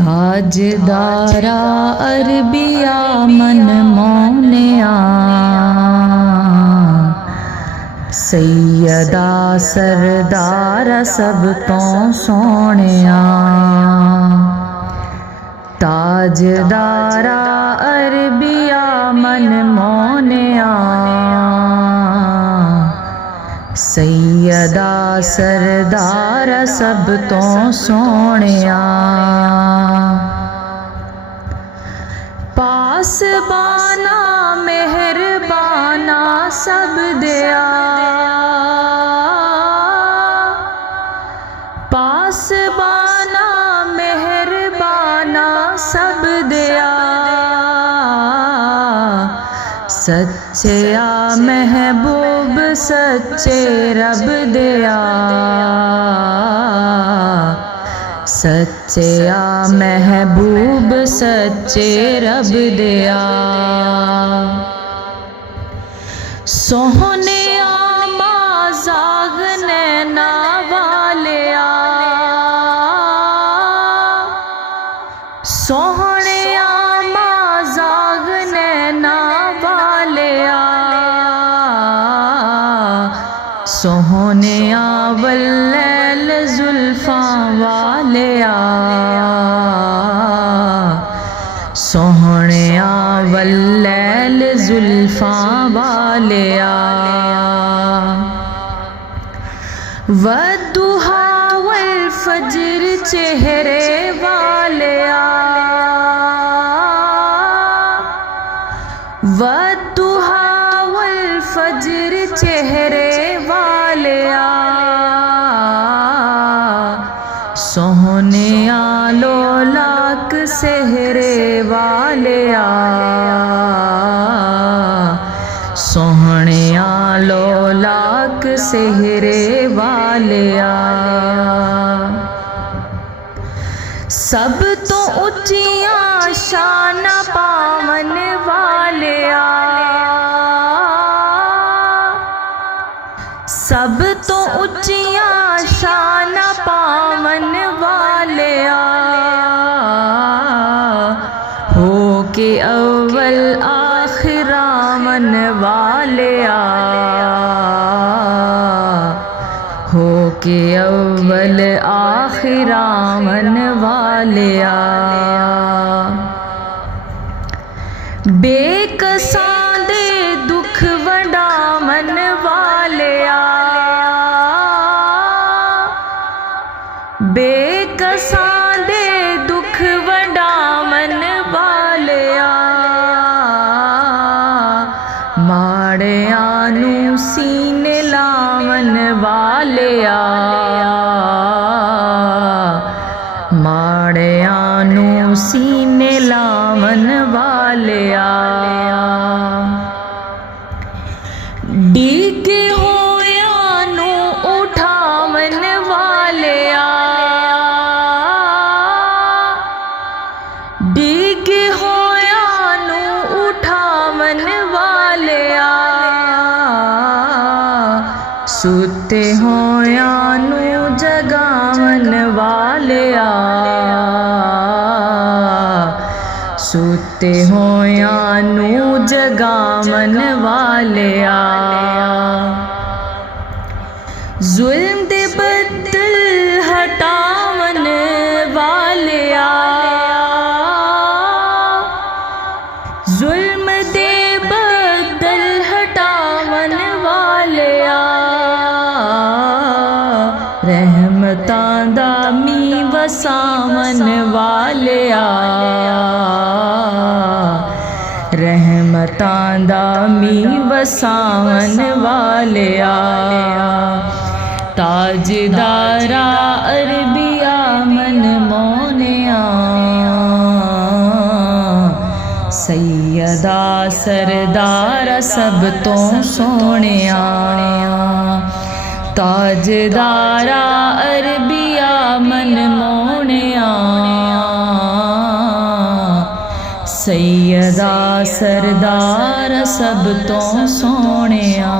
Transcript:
ताजदारा Arabia मन मोहनिया, सैयदा सरदार सब तो सोहणिया। ताजदारा अरबिया मन मोहनिया, सैयदा सरदार सब तो सोहणिया। पासबाना मेहरबाना सब दिया, पासबाना मेहरबाना सब दिया। सच्चे महबूब सच्चे रब दिया, सच्चे महबूब सच्चे रब दिया। सोहने माज़ाग नैना वालिया, सोहने माज़ाग नैना वालिया। सोहने वल्लैल जुल्फा वालिया, सोहने वल्लैल जुल्फा वालिया। वद्दुहा वल फजर चेहरे वालिया, वद्दुहा वल फजर चेहरे वालिया। सोहने लोलाक सेहरे वालिया, सोहने लोलाक सेहरे वालिया। सब तो उच्चिया शान पावन वालिया, सब तो उच्चिया शान पावन वालिया। हो के अव्वल आखिरा मन वालिया, हो के अव्वल आखिरा मन वालिया। बेकसां दे दुख वड़ा मन वालिया, बेकसां दे दुख वड़ा मन वालिया। माड़िया नू सीने लावन वालिया, माड़िया नू सीने लावन वालिया। डिगे होया नू उठावन वालिया, डिगे होया नू उठावन वालिया। सुते होया नू जगावन वालिया, सुते होया नू जगावन वालिया। जुल्म दे बदल हटावन वालिया, जुल्म दे बदल हटावन वालिया। रहमतां दा मी वसावन वालिया, रहमतां दा मी वसावन वालिया। ताजदारा अरबिया मन मोहनिया, सैयदा सरदार सब तो सोहणिया। ताजदारा अरबिया मन मोहनिया, सैयदा सरदार सब तो सोहणिया।